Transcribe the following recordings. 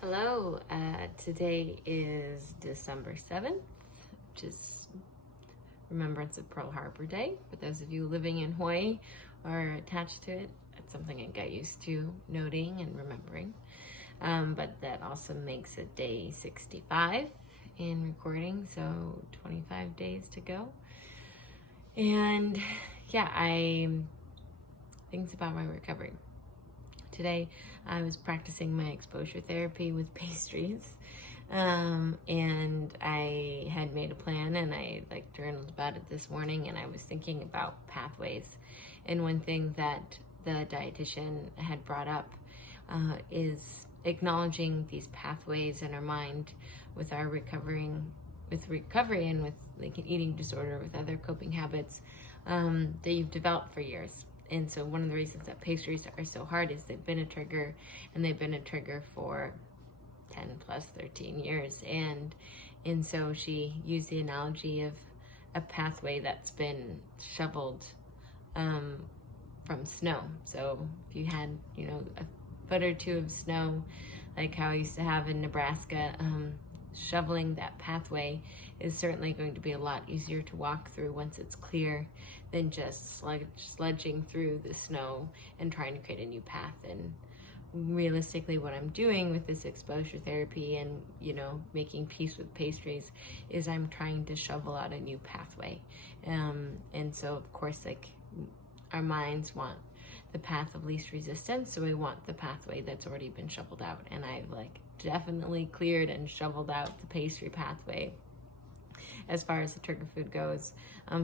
Hello, today is December 7th, which is Remembrance of Pearl Harbor Day. For those of you living in Hawaii or attached to it, it's something I got used to noting and remembering. But that also makes it day 65 in recording, so 25 days to go. And yeah, things about my recovery. Today I was practicing my exposure therapy with pastries, and I had made a plan, and I journaled about it this morning, and I was thinking about pathways. And one thing that the dietitian had brought up is acknowledging these pathways in our mind with our recovery and with like an eating disorder, with other coping habits that you've developed for years. And so one of the reasons that pastries are so hard is they've been a trigger, and they've been a trigger for 10 plus 13 years. And so she used the analogy of a pathway that's been shoveled from snow. So if you had, a foot or two of snow, like how I used to have in Nebraska, shoveling that pathway is certainly going to be a lot easier to walk through once it's clear than just sledging through the snow and trying to create a new path. And realistically, what I'm doing with this exposure therapy and, making peace with pastries is I'm trying to shovel out a new pathway. And so, of course, our minds want the path of least resistance, so we want the pathway that's already been shoveled out. And I've definitely cleared and shoveled out the pastry pathway as far as the trigger food goes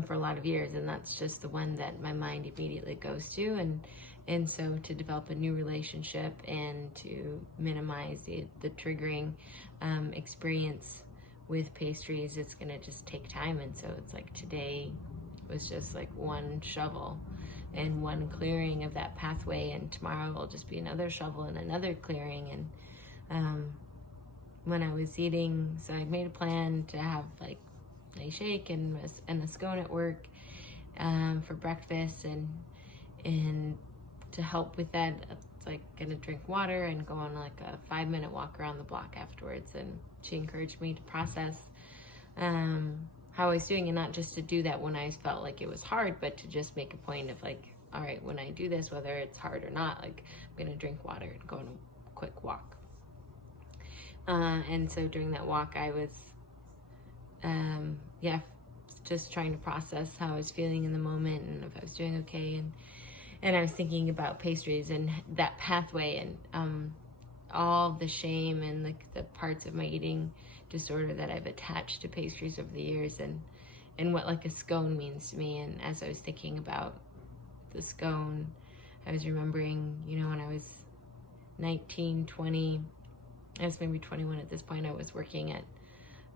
for a lot of years, and that's just the one that my mind immediately goes to. And so to develop a new relationship and to minimize the triggering experience with pastries, it's gonna just take time. And so it's today was just one shovel and one clearing of that pathway, and tomorrow will just be another shovel and another clearing. And when I was eating, so I made a plan to have a shake and a scone at work for breakfast, and to help with that, it's gonna drink water and go on a 5-minute walk around the block afterwards. And she encouraged me to process how I was doing, and not just to do that when I felt like it was hard, but to just make a point of all right, when I do this, whether it's hard or not, I'm gonna drink water and go on a quick walk. And so during that walk, I was just trying to process how I was feeling in the moment and if I was doing okay. And I was thinking about pastries and that pathway, and all the shame and the parts of my eating disorder that I've attached to pastries over the years, and what a scone means to me. And as I was thinking about the scone, I was remembering, when I was 19, 20, I was maybe 21 at this point, I was working at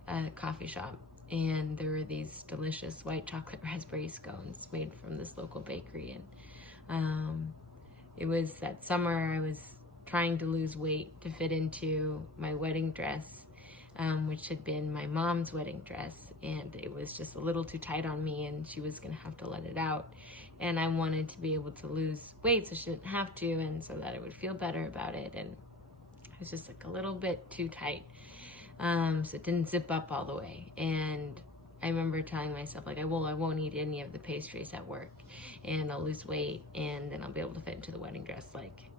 a coffee shop, and there were these delicious white chocolate raspberry scones made from this local bakery. And it was that summer I was trying to lose weight to fit into my wedding dress, which had been my mom's wedding dress, and it was just a little too tight on me, and she was gonna have to let it out. And I wanted to be able to lose weight so she didn't have to, and so that I would feel better about it. And it was just a little bit too tight, so it didn't zip up all the way. And I remember telling myself I won't eat any of the pastries at work, and I'll lose weight, and then I'll be able to fit into the wedding dress.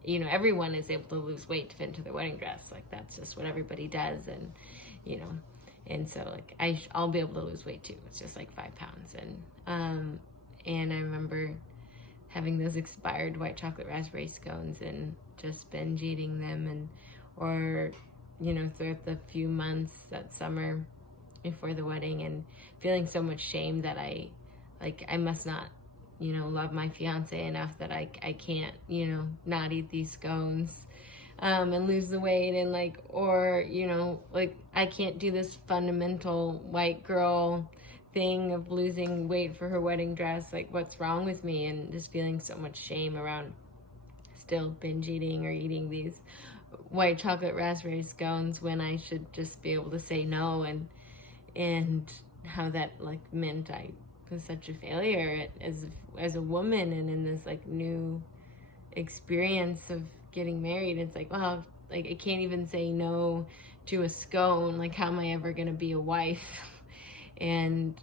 Everyone is able to lose weight to fit into their wedding dress. That's just what everybody does. And and so I'll be able to lose weight too. It's just 5 pounds. And I remember having those expired white chocolate raspberry scones and just binge eating them, or throughout the few months that summer before the wedding, and feeling so much shame that I must not, love my fiance enough that I can't, not eat these scones and lose the weight, and I can't do this fundamental white girl thing of losing weight for her wedding dress. What's wrong with me? And just feeling so much shame around still binge eating or eating these white chocolate raspberry scones when I should just be able to say no, and how that meant I was such a failure as a woman, and in this new experience of getting married. It's well, Like, I can't even say no to a scone. Like, how am I ever gonna be a wife? And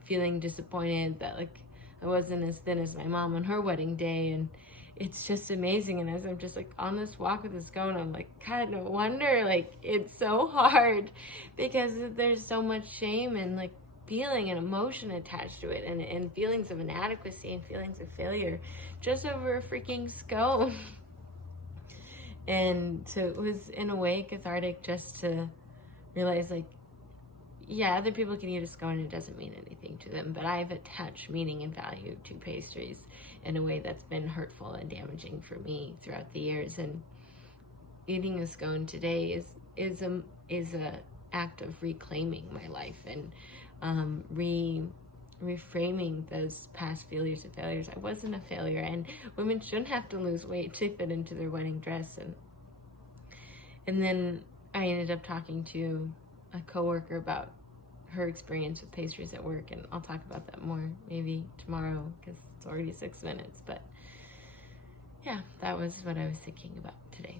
feeling disappointed that, like, I wasn't as thin as my mom on her wedding day. And it's just amazing. And as I'm just like on this walk with a scone, I'm like, God, no wonder, like, it's so hard, because there's so much shame and like feeling and emotion attached to it, and feelings of inadequacy and feelings of failure just over a freaking scone. And so it was, in a way, cathartic just to realize, like, yeah, other people can eat a scone and it doesn't mean anything to them, but I've attached meaning and value to pastries in a way that's been hurtful and damaging for me throughout the years. And eating a scone today is a act of reclaiming my life and reframing those past failures and failures. I wasn't a failure, and women shouldn't have to lose weight to fit into their wedding dress. And then I ended up talking to a coworker about her experience with pastries at work, and I'll talk about that more maybe tomorrow, because it's already 6 minutes. But yeah, that was what I was thinking about today.